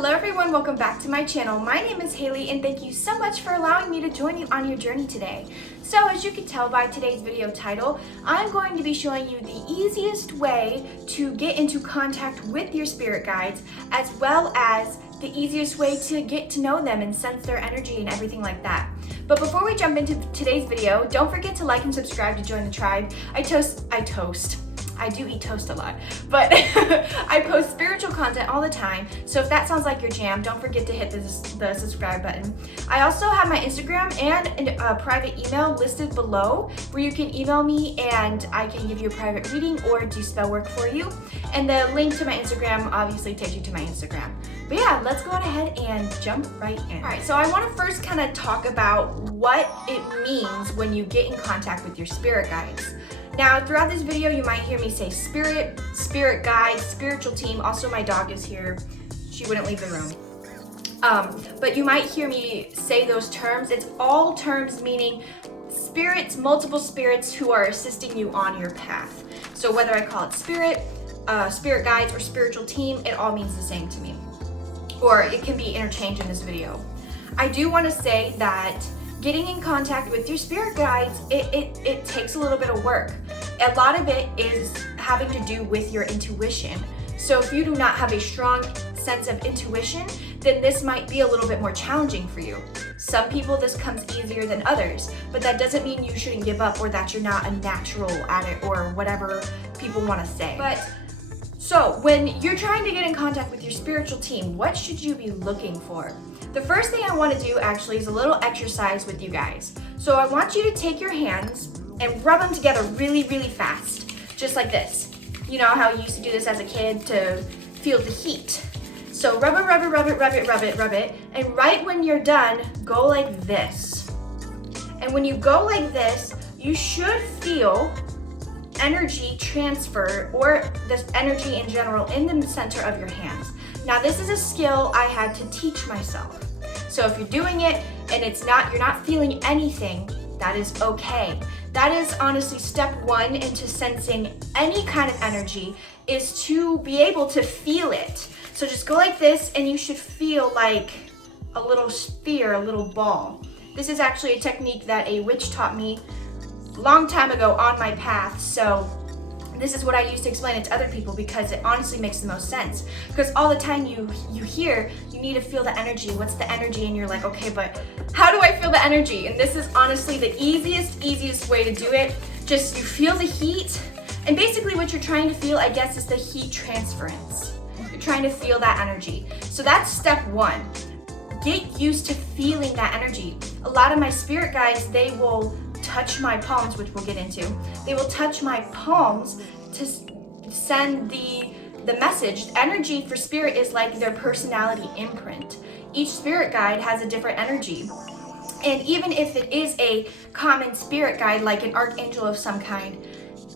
Hello everyone, welcome back to my channel. My name is Hayley and thank you so much for allowing me to join you on your journey today. So as you can tell by today's video title, I'm going to be showing you the easiest way to get into contact with your spirit guides, as well as the easiest way to get to know them and sense their energy and everything like that. But before we jump into today's video, don't forget to like and subscribe to join the tribe. I do eat toast a lot, but I post spiritual content all the time. So if that sounds like your jam, don't forget to hit the subscribe button. I also have my Instagram and a private email listed below where you can email me and I can give you a private reading or do spell work for you. And the link to my Instagram obviously takes you to my Instagram. But yeah, let's go on ahead and jump right in. All right, so I want to first kind of talk about what it means when you get in contact with your spirit guides. Now, throughout this video, you might hear me say spirit guide, spiritual team. Also, my dog is here. She wouldn't leave the room. But you might hear me say those terms. It's all terms meaning spirits, multiple spirits who are assisting you on your path. So whether I call it spirit guides, or spiritual team, it all means the same to me. Or it can be interchanged in this video. I do want to say that getting in contact with your spirit guides, it takes a little bit of work. A lot of it is having to do with your intuition. So if you do not have a strong sense of intuition, then this might be a little bit more challenging for you. Some people this comes easier than others, but that doesn't mean you shouldn't give up or that you're not a natural at it or whatever people want to say. So when you're trying to get in contact with your spiritual team, what should you be looking for? The first thing I want to do actually is a little exercise with you guys. So I want you to take your hands and rub them together really, really fast, just like this. You know how you used to do this as a kid to feel the heat. So rub it, and right when you're done, go like this. And when you go like this, you should feel energy transfer, or this energy in general, in the center of your hands. Now this is a skill I had to teach myself. So if you're doing it and you're not feeling anything, that is okay. That is honestly step one into sensing any kind of energy, is to be able to feel it. So just go like this and you should feel like a little sphere, a little ball. This is actually a technique that a witch taught me a long time ago on my path. So this is what I use to explain it to other people because it honestly makes the most sense. Because all the time you hear, you need to feel the energy. What's the energy? And you're like, okay, but how do I feel the energy? And this is honestly the easiest way to do it. Just you feel the heat. And basically what you're trying to feel, I guess, is the heat transference. You're trying to feel that energy. So that's step one. Get used to feeling that energy. A lot of my spirit guides, they will touch my palms, which we'll get into. They will touch my palms to send the message. Energy for spirit is like their personality imprint. Each spirit guide has a different energy. And even if it is a common spirit guide, like an archangel of some kind,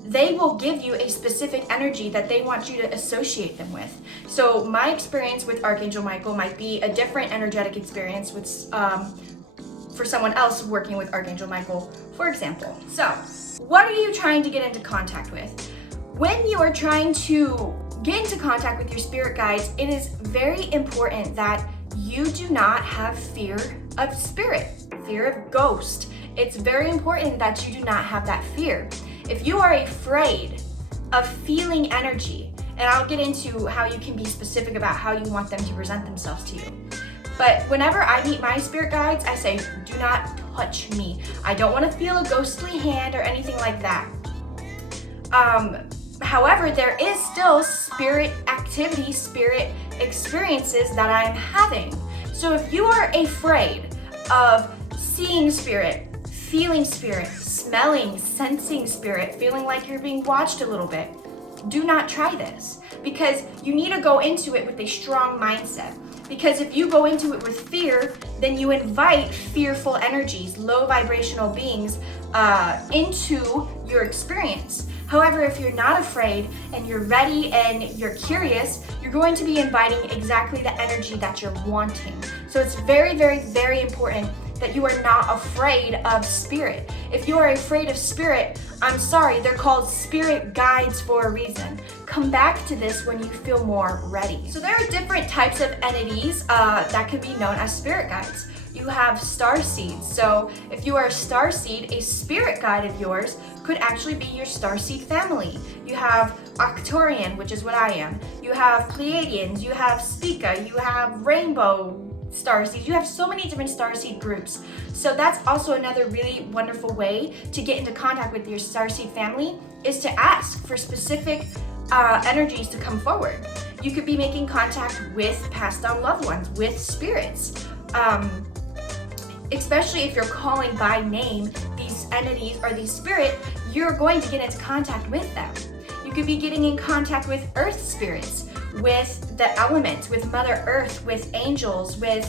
they will give you a specific energy that they want you to associate them with. So my experience with Archangel Michael might be a different energetic experience with for someone else working with Archangel Michael, for example. So, what are you trying to get into contact with? When you are trying to get into contact with your spirit guides, it is very important that you do not have fear of spirit, fear of ghost. It's very important that you do not have that fear. If you are afraid of feeling energy, and I'll get into how you can be specific about how you want them to present themselves to you. But whenever I meet my spirit guides, I say, do not touch me. I don't want to feel a ghostly hand or anything like that. However, there is still spirit activity, spirit experiences that I'm having. So if you are afraid of seeing spirit, feeling spirit, smelling, sensing spirit, feeling like you're being watched a little bit, do not try this, because you need to go into it with a strong mindset. Because if you go into it with fear, then you invite fearful energies, low vibrational beings into your experience. However, if you're not afraid and you're ready and you're curious, you're going to be inviting exactly the energy that you're wanting. So it's very, very, very important that you are not afraid of spirit. If you are afraid of spirit, I'm sorry, they're called spirit guides for a reason. Come back to this when you feel more ready. So there are different types of entities that can be known as spirit guides. You have starseeds. So if you are a starseed, a spirit guide of yours could actually be your starseed family. You have Arcturian, which is what I am. You have Pleiadians, you have Spica, you have Rainbow starseeds. You have so many different starseed groups. So that's also another really wonderful way to get into contact with your starseed family, is to ask for specific energies to come forward. You could be making contact with passed on loved ones, with spirits. Especially if you're calling by name these entities or these spirit, you're going to get into contact with them. You could be getting in contact with earth spirits, with the elements, with Mother Earth, with angels, with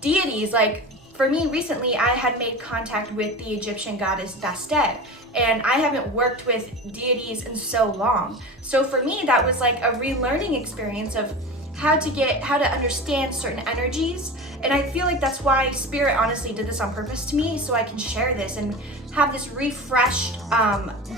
deities. Like for me recently, I had made contact with the Egyptian goddess Bastet, and I haven't worked with deities in so long. So for me, that was like a relearning experience of how to understand certain energies. And I feel like that's why Spirit honestly did this on purpose to me, so I can share this and have this refreshed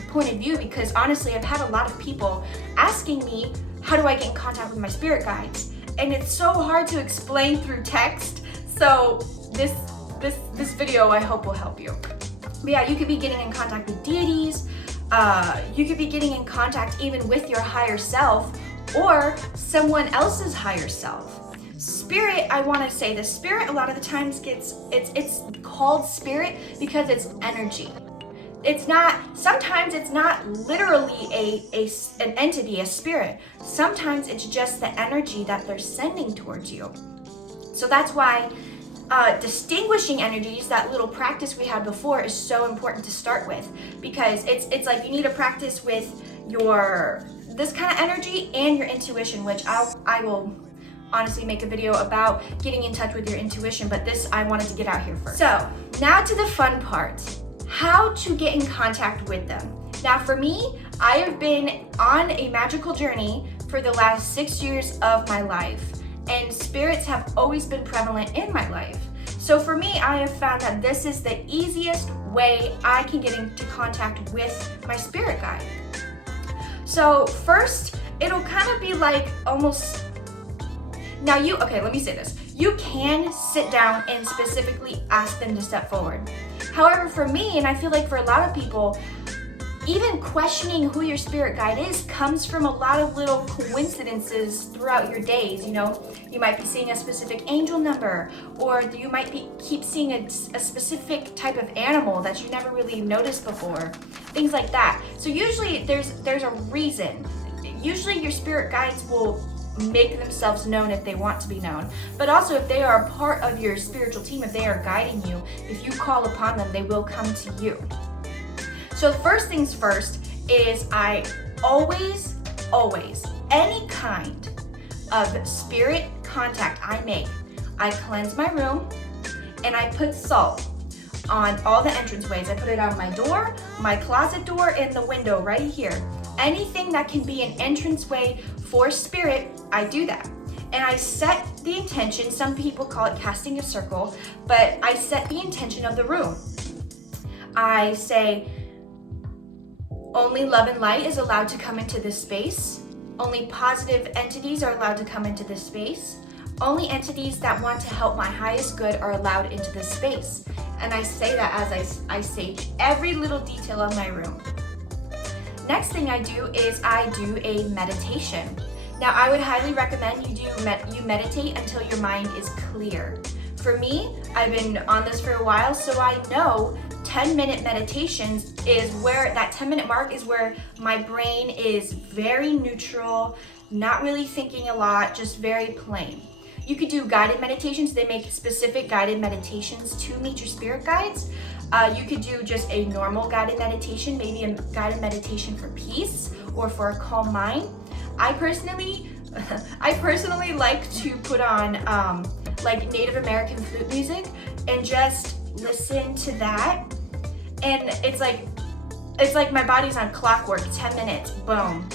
point of view, because honestly, I've had a lot of people asking me, how do I get in contact with my spirit guides? And it's so hard to explain through text. So this video, I hope, will help you. But yeah, you could be getting in contact with deities. You could be getting in contact even with your higher self or someone else's higher self. Spirit, I want to say the spirit a lot of the times it's called spirit because it's energy. Sometimes it's not literally an entity, a spirit. Sometimes it's just the energy that they're sending towards you. So that's why distinguishing energies, that little practice we had before, is so important to start with, because it's like you need to practice with this kind of energy and your intuition, which I will honestly make a video about getting in touch with your intuition, but this I wanted to get out here first. So now to the fun part, how to get in contact with them. Now for me, I have been on a magical journey for the last 6 years of my life, and spirits have always been prevalent in my life. So for me, I have found that this is the easiest way I can get into contact with my spirit guide. So first, it'll kind of be like almost, okay, let me say this. You can sit down and specifically ask them to step forward. However, for me, and I feel like for a lot of people, even questioning who your spirit guide is comes from a lot of little coincidences throughout your days. You know, you might be seeing a specific angel number, or you might keep seeing a specific type of animal that you never really noticed before, things like that. So usually there's a reason. Usually your spirit guides will make themselves known if they want to be known, but also if they are a part of your spiritual team, if they are guiding you, if you call upon them, they will come to you. So first things first is I always, any kind of spirit contact I make, I cleanse my room and I put salt on all the entranceways. I put it on my door, my closet door, and the window right here. Anything that can be an entranceway for spirit, I do that. And I set the intention, some people call it casting a circle, but I set the intention of the room. I say, only love and light is allowed to come into this space. Only positive entities are allowed to come into this space. Only entities that want to help my highest good are allowed into this space. And I say that as I sage every little detail of my room. Next thing I do is I do a meditation. Now I would highly recommend you meditate until your mind is clear. For me, I've been on this for a while, so I know 10-minute meditations is where, that 10-minute mark is where my brain is very neutral, not really thinking a lot, just very plain. You could do guided meditations. They make specific guided meditations to meet your spirit guides. You could do just a normal guided meditation, maybe a guided meditation for peace or for a calm mind. I personally like to put on like Native American flute music and just listen to that. And it's like my body's on clockwork, 10 minutes, boom.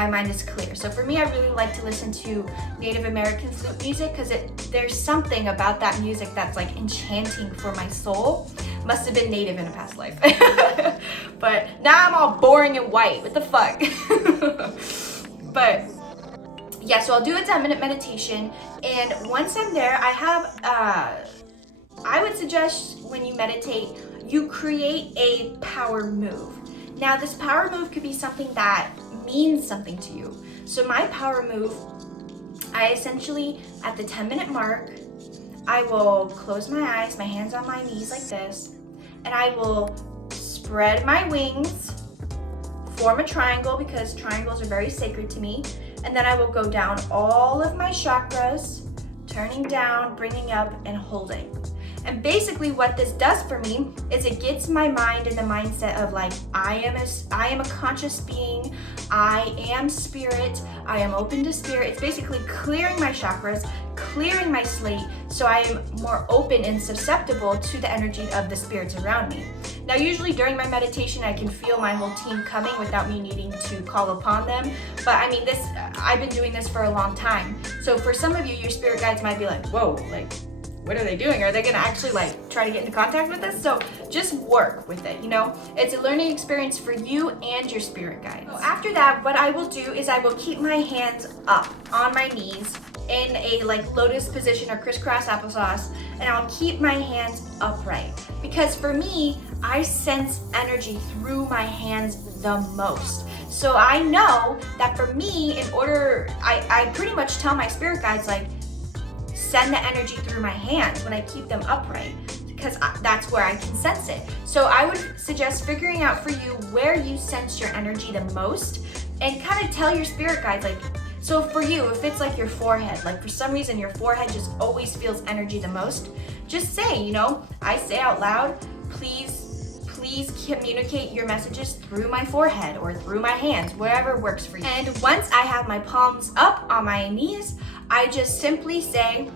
my mind is clear. So for me, I really like to listen to Native American flute music because there's something about that music that's like enchanting for my soul. Must have been native in a past life. But now I'm all boring and white. What the fuck? But yeah, so I'll do a 10-minute meditation, and once I'm there, I would suggest when you meditate, you create a power move. Now, this power move could be something that means something to you. So my power move, I essentially, at the 10-minute mark, I will close my eyes, my hands on my knees like this, and I will spread my wings, form a triangle because triangles are very sacred to me, and then I will go down all of my chakras, turning down, bringing up, and holding. And basically what this does for me is it gets my mind in the mindset of like, I am a conscious being, I am spirit, I am open to spirit. It's basically clearing my chakras, clearing my slate, so I am more open and susceptible to the energy of the spirits around me. Now, usually during my meditation, I can feel my whole team coming without me needing to call upon them. But I mean, I've been doing this for a long time. So for some of you, your spirit guides might be like, whoa, like, what are they doing? Are they gonna actually like try to get into contact with us? So just work with it, you know? It's a learning experience for you and your spirit guides. So after that, what I will do is I will keep my hands up on my knees in a like lotus position or crisscross applesauce, and I'll keep my hands upright. Because for me, I sense energy through my hands the most. So I know that for me, I pretty much tell my spirit guides like, send the energy through my hands when I keep them upright, because that's where I can sense it. So I would suggest figuring out for you where you sense your energy the most, and kind of tell your spirit guides like, so for you, if it's like your forehead, like for some reason your forehead just always feels energy the most, just say, you know, I say out loud, please communicate your messages through my forehead or through my hands, wherever works for you. And once I have my palms up on my knees, I just simply say,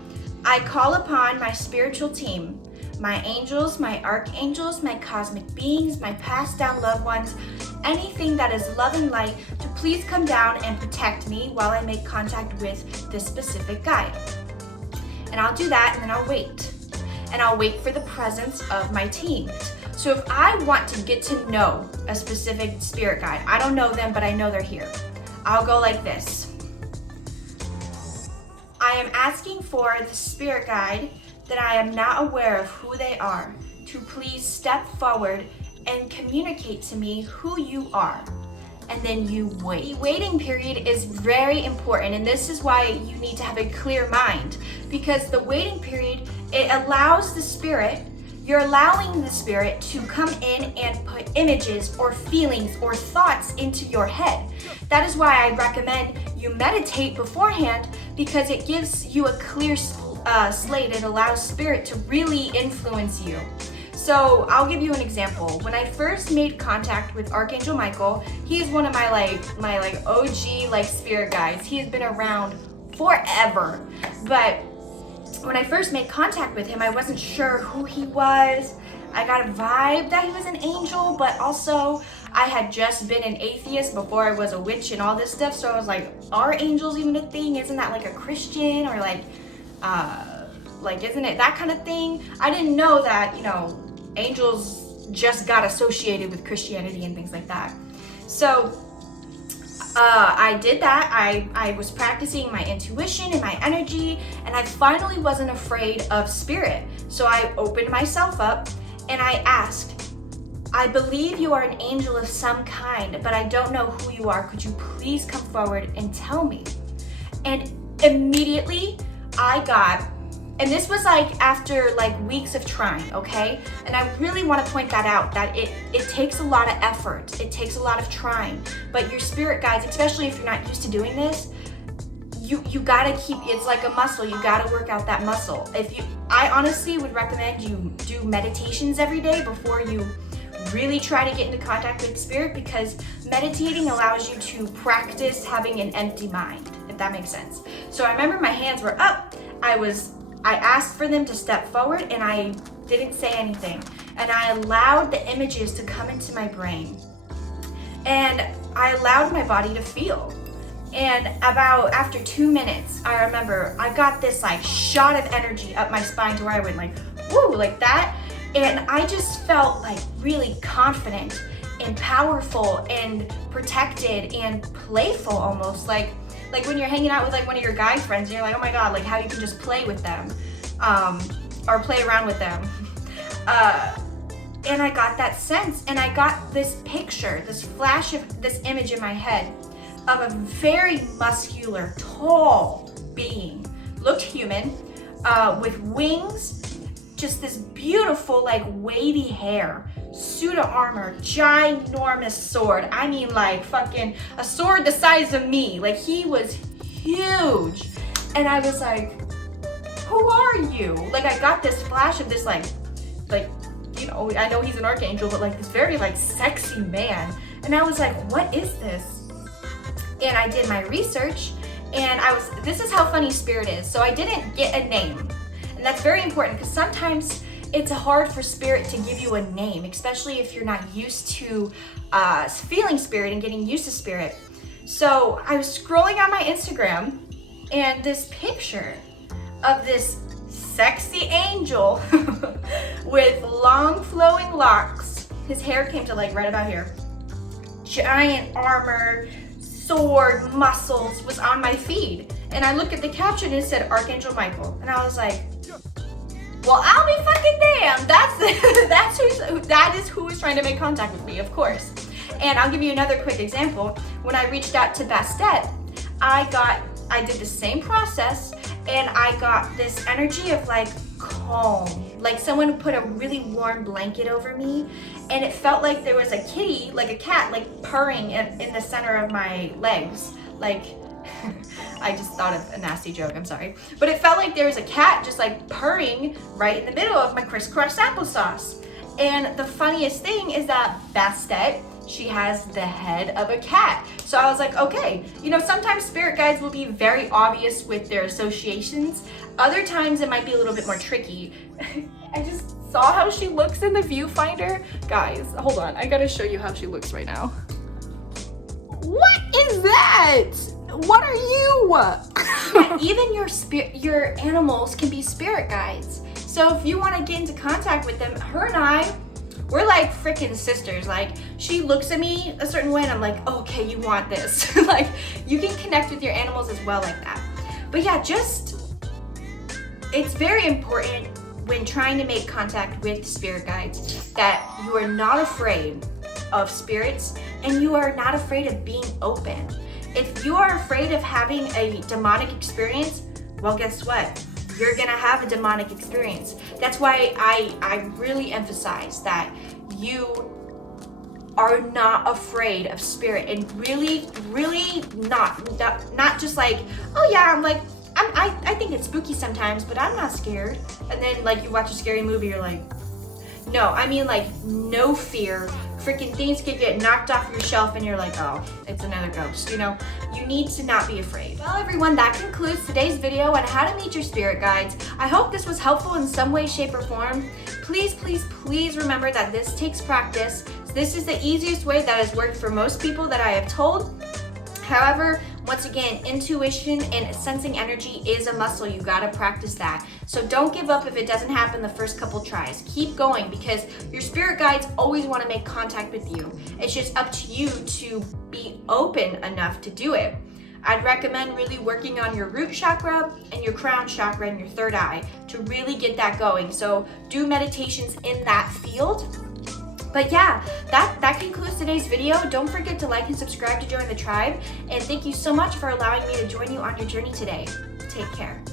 I call upon my spiritual team, my angels, my archangels, my cosmic beings, my passed down loved ones, anything that is love and light, to please come down and protect me while I make contact with this specific guide. And I'll do that, and then I'll wait. And I'll wait for the presence of my team. So if I want to get to know a specific spirit guide, I don't know them, but I know they're here, I'll go like this. I am asking for the spirit guide that I am not aware of who they are to please step forward and communicate to me who you are. And then you wait. The waiting period is very important, and this is why you need to have a clear mind, because the waiting period, it allows the spirit, you're allowing the spirit to come in and put images or feelings or thoughts into your head. That is why I recommend you meditate beforehand, because it gives you a clear slate. It allows spirit to really influence you. So I'll give you an example. When I first made contact with Archangel Michael, he's one of my OG spirit guides. He has been around forever. But when I first made contact with him, I wasn't sure who he was. I got a vibe that he was an angel, but also I had just been an atheist before I was a witch and all this stuff. So I was like, are angels even a thing? Isn't that like a Christian or isn't it that kind of thing? I didn't know that, you know, angels just got associated with Christianity and things like that. So I did that. I was practicing my intuition and my energy, and I finally wasn't afraid of spirit. So I opened myself up and I asked, I believe you are an angel of some kind, but I don't know who you are. Could you please come forward and tell me? And immediately I got, and this was after weeks of trying, okay? And I really want to point that out, that it takes a lot of effort. It takes a lot of trying. But your spirit guides, especially if you're not used to doing this, you gotta keep, it's like a muscle. You gotta work out that muscle. I honestly would recommend you do meditations every day before you really try to get into contact with spirit, because meditating allows you to practice having an empty mind, if that makes sense. So I remember my hands were up. I asked for them to step forward, and I didn't say anything. And I allowed the images to come into my brain. And I allowed my body to feel. And about after 2 minutes, I remember I got this like shot of energy up my spine to where I went like, woo, like that. And I just felt like really confident and powerful and protected and playful almost. Like when you're hanging out with like one of your guy friends and you're like, oh my God, like how you can just play with them or play around with them. And I got that sense, and I got this picture, this flash of this image in my head of a very muscular, tall being, looked human, with wings, just this beautiful, like wavy hair, suit of armor, ginormous sword. I mean like fucking a sword the size of me. Like he was huge. And I was like, who are you? Like I got this flash of this like, you know, I know he's an archangel, but like this very like sexy man. And I was like, what is this? And I did my research, and this is how funny spirit is. So I didn't get a name. And that's very important because sometimes it's hard for spirit to give you a name, especially if you're not used to feeling spirit and getting used to spirit. So I was scrolling on my Instagram, and this picture of this sexy angel with long flowing locks. His hair came to like right about here. Giant armor, sword, muscles was on my feed. And I looked at the caption and it said Archangel Michael. And I was like, well, I'll be fucking damned. That is who is trying to make contact with me, of course. And I'll give you another quick example. When I reached out to Bastet, I did the same process, and I got this energy of like calm, like someone put a really warm blanket over me, and it felt like there was a kitty, like a cat, like purring in the center of my legs. Like, I just thought of a nasty joke, I'm sorry. But it felt like there was a cat just like purring right in the middle of my crisscross applesauce. And the funniest thing is that Bastet, she has the head of a cat. So I was like, okay, you know, sometimes spirit guides will be very obvious with their associations. Other times it might be a little bit more tricky. I just saw how she looks in the viewfinder. Guys, hold on, I gotta show you how she looks right now. What is that? What are you? Yeah, even your animals can be spirit guides. So if you want to get into contact with them, her and I, we're like freaking sisters. Like, she looks at me a certain way and I'm like, okay, you want this. Like, you can connect with your animals as well like that. But yeah, it's very important when trying to make contact with spirit guides that you are not afraid of spirits and you are not afraid of being open. If you are afraid of having a demonic experience, well, guess what? You're gonna have a demonic experience. That's why I really emphasize that you are not afraid of spirit, and really not just like, oh yeah, I think it's spooky sometimes, but I'm not scared. And then like you watch a scary movie, you're like, no, I mean like no fear. Freaking things could get knocked off your shelf and you're like, oh, it's another ghost, you know? You need to not be afraid. Well, everyone, that concludes today's video on how to meet your spirit guides. I hope this was helpful in some way, shape, or form. Please, please, please remember that this takes practice. This is the easiest way that has worked for most people that I have told. However, once again, intuition and sensing energy is a muscle. You gotta practice that. So don't give up if it doesn't happen the first couple tries. Keep going, because your spirit guides always wanna make contact with you. It's just up to you to be open enough to do it. I'd recommend really working on your root chakra and your crown chakra and your third eye to really get that going. So do meditations in that field. But yeah, that concludes today's video. Don't forget to like and subscribe to join the tribe. And thank you so much for allowing me to join you on your journey today. Take care.